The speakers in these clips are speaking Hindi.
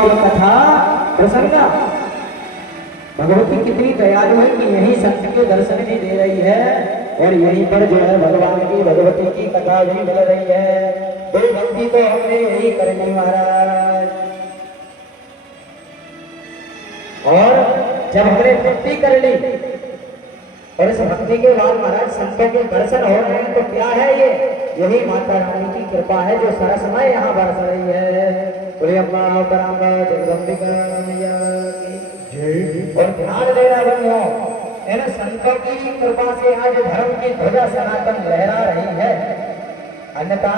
और कथा प्रसंगा। भगवती कितनी दयालु है कि यही संत के दर्शन भी दे रही है और यहीं पर जो है भगवान की भगवती की कथा भी मिल रही है। तो भक्ति तो हमने यही करनी महाराज। और जब हमने भक्ति कर ली और इस भक्ति के बाद महाराज संतों के दर्शन हो रहे हैं तो क्या है ये? यही माता रानी की कृपा है जो सरसमय यहाँ बरस रही है। बोले अम्मा पराम्बा जगदम्बिका मैया की। और ध्यान देना बंधुओं, इन संतों की कृपा से आज धर्म की ध्वजा सनातन लहरा रही है। अन्यथा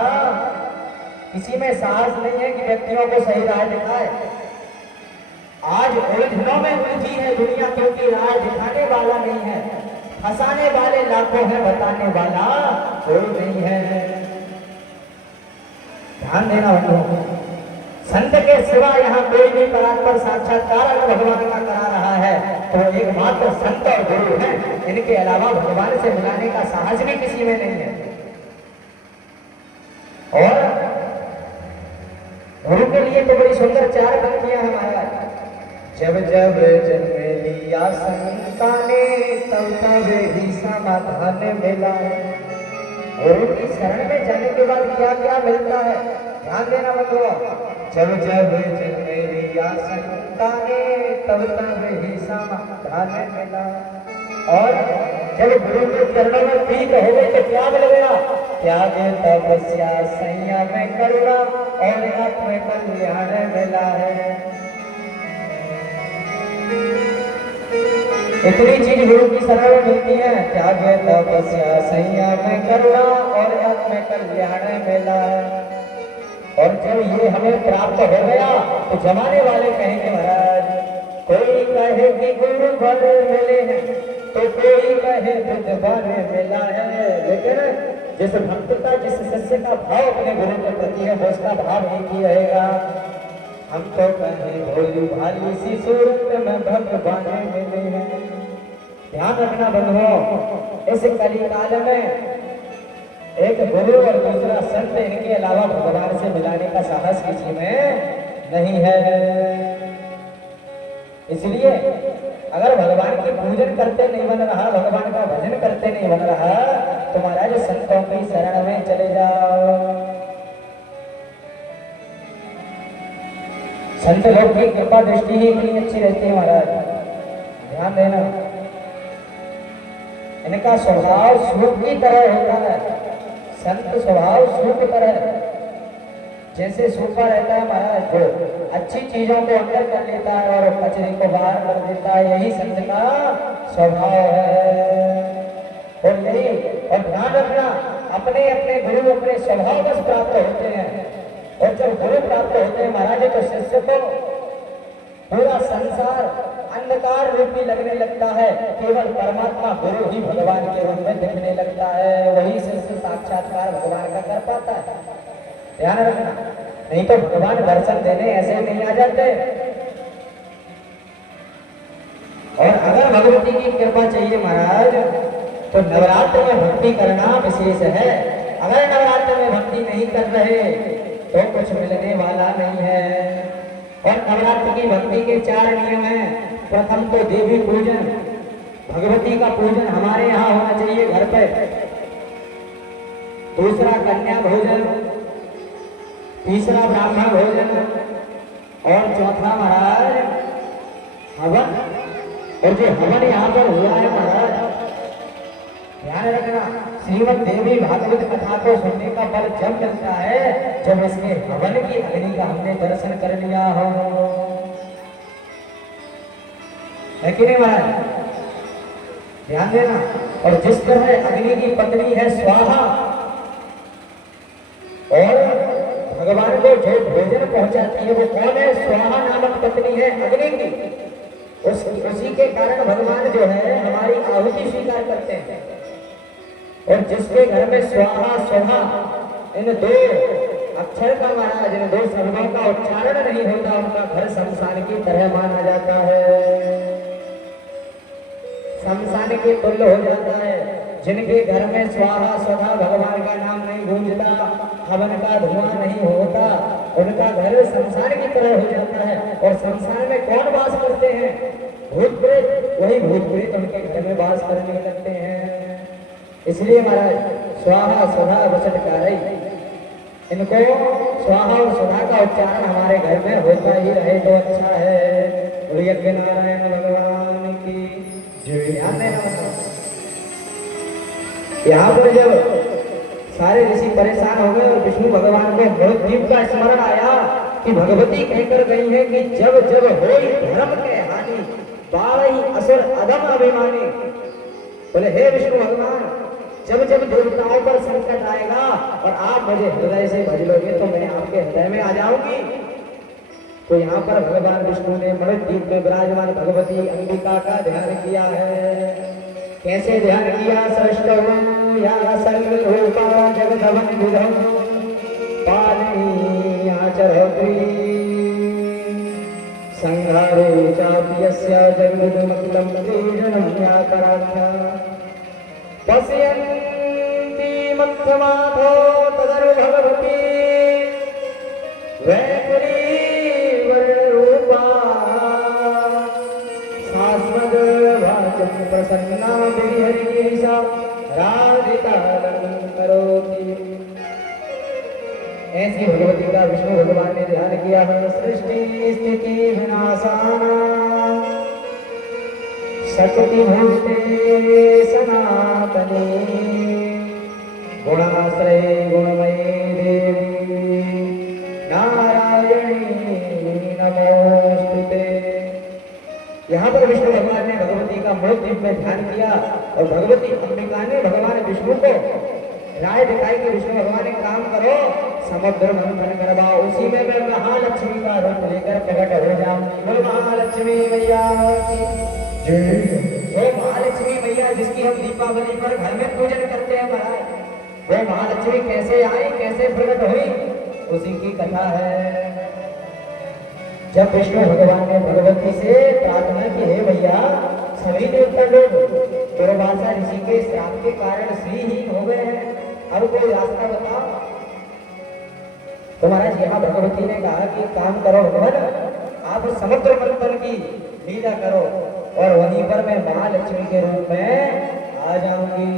किसी में साहस नहीं है कि व्यक्तियों को सही राह दिखाए। आज उलझनों में उलझी है दुनिया क्योंकि राह दिखाने वाला नहीं है। फंसाने वाले लाखों हैं, बताने वाला कोई नहीं है। ध्यान देना बंधुओं, संत के सिवा यहाँ कोई भी परात्पर साक्षात्कार अगर भगवान का करा रहा है तो एकमात्र संत और गुरु है। इनके अलावा भगवान से मिलाने का साहस भी किसी में नहीं है। और गुरु के लिए तो बड़ी सुंदर 4 पंक्तियां हैं महाराज। जब जब जन्म लिया संता ने तब तब ही समाधान मिला। गुरु की शरण में जाने के बाद क्या क्या मिलता है ध्यान देना बंधुओं। जब जब जन्म लिया संता ने तब तब ही समाधान मिला। और जब गुरु के चरणों में प्रीत हो गई तो क्या मिल गया? त्याग तपस्या संयम करुणा और आत्म कल्याण मिला है। इतनी चीज गुरु की शरण में मिलती है। त्याग तपस्या संयम करुणा और आत्म कल्याण मिला है। और जब ये हमें प्राप्त हो गया तो जमाने वाले कहेंगे महाराज, कोई कहे कि गुरु भर मिले हैं तो कोई कहे बुद्ध भर मिला है। लेकिन जिस भक्त का जिस शिष्य का भाव अपने गुरु के प्रति है वो उसका भाव एक ही रहेगा। हम तो कहें भोली भाली सी सूरत में भगवान मिले हैं। ध्यान रखना बंधुओं, इस कलिकाल में एक गुरु और दूसरा संत, इनके अलावा भगवान से मिलाने का साहस किसी में नहीं है। इसलिए अगर भगवान की पूजन करते नहीं बन रहा, भगवान का भजन करते नहीं बन रहा तो महाराज संतों की शरण में चले जाओ। संत लोग की कृपा दृष्टि ही इतनी अच्छी रहती है महाराज। ध्यान देना, इनका स्वभाव सूप की तरह होता है। संत स्वभाव सूप की तरह जैसे सूखा रहता है महाराज, जो अच्छी चीजों को अंदर कर लेता है और कचरे को बाहर कर देता है, यही संत का स्वभाव है। और यही, और ध्यान रखना, अपने अपने गुरु अपने स्वभाव बस प्राप्त होते हैं। और जब गुरु प्राप्त होते हैं महाराज तो शिष्य को पूरा संसार अंधकार रूपी लगने लगता है। केवल परमात्मा गुरु ही भगवान के रूप में दिखने लगता है। वही शिष्य साक्षात्कार भगवान का कर पाता है। ध्यान रखना, नहीं तो भगवान दर्शन देने ऐसे नहीं आ जाते। और अगर भगवती की कृपा चाहिए महाराज तो नवरात्र में भक्ति करना विशेष है। अगर नवरात्र में भक्ति नहीं कर रहे तो कुछ मिलने वाला नहीं है। और नवरात्र की भक्ति के 4 नियम हैं। प्रथम तो देवी पूजन, भगवती का पूजन हमारे यहाँ होना चाहिए घर पे। दूसरा कन्या भोजन, तीसरा ब्राह्मण भोजन और चौथा महाराज हवन। और जो हवन यहाँ पर हुआ है महाराज, ध्यान रखना, श्रीमद् देवी भागवत कथा को सुनने का फल जब मिलता है जब इसके हवन की अग्नि का हमने दर्शन कर लिया हो, है कि नहीं महाराज? ध्यान देना। और जिस तरह अग्नि की पत्नी है स्वाहा, और भगवान को जो भोजन पहुंचाती है वो कौन है? स्वाहा नामक पत्नी है अग्नि की। उसी के कारण भगवान जो है हमारी आहुति स्वीकार करते हैं। और जिसके घर में स्वाहा स्वहा इन 2 अक्षर का महाराज, इन 2 शब्दों का उच्चारण नहीं होता, उनका घर शमशान की तरह माना जाता है, शमशान के तुल्य हो जाता है। जिनके घर में स्वाहा स्वहा भगवान का नाम नहीं गूंजता, हवन का धुआं नहीं होता, उनका घर शमशान की तरह हो जाता है। और संसार में कौन वास करते हैं? भूत प्रेत। वही भूत प्रेत उनके घर में वास करने लगते हैं। इसलिए महाराज स्वाहा सुधा वचटकारई, इनको स्वाहा और सुधा का उच्चारण हमारे घर में होता ही रहे तो अच्छा है। यज्ञ नारायण भगवान की जय। यहाँ पर जब सारे ऋषि परेशान हो गए और विष्णु भगवान को मृत्युदीप का स्मरण आया कि भगवती कहकर गई है कि जब जब होई धर्म के हानि बारही असुर अधम अभिमानी। बोले हे विष्णु भगवान, जब जब देवताओं पर संकट आएगा और आप मुझे हृदय से भज लोगे तो मैं आपके हृदय में आ जाऊंगी। तो यहाँ पर भगवान विष्णु ने मणिद्वीप में विराजमान भगवती अंबिका का ध्यान किया है। कैसे ध्यान किया? सृष्टौ या सर्वरूपा जगदवन्दितं पालनी आचरति संहारे चापि यस्य जगदमखिलं तेजनं व्यापराख्या पश्यन्ति मध्यमाथो तदनु भगवती वैखरी वर्णरूपा शाश्वत भाजं प्रसन्ना विहरिसा राधिकालं करोति। ऐसी भगवती का विष्णु भगवान ने ध्यान किया है। सृष्टि स्थिति विनाशाना शक्ति भूते सनातनी गुणाश्रय गुणमयी देवी नारायणी नमोस्तुते। यहाँ पर विष्णु भगवान ने भगवती का मृत्युदीप में ध्यान किया और भगवती अंबिका ने भगवान विष्णु को राय दिखाई कि विष्णु भगवान एक काम करो, समुद्र मंथन करवाओ, उसी में मैं महालक्ष्मी का रूप लेकर प्रकट हो जाऊंगी। महालक्ष्मी मैया की जय। वो महालक्ष्मी मैया जिसकी हम दीपावली पर घर में पूजन करते हैं महाराज, वो महालक्ष्मी कैसे आई, कैसे प्रकट हुई, उसी की कथा है। जब विष्णु भगवान ने भगवती से प्रार्थना की, हे भैया सभी देवता लोग दुर्वासा ऋषि के श्राप के कारण श्रीहीन हो गए हैं, अब कोई रास्ता बताओ। तो महाराज यहाँ भगवती ने कहा कि काम करो भगवान, आप समुद्र मंथन की लीला करो और वहीं पर मैं महालक्ष्मी के रूप में आ जाऊंगी।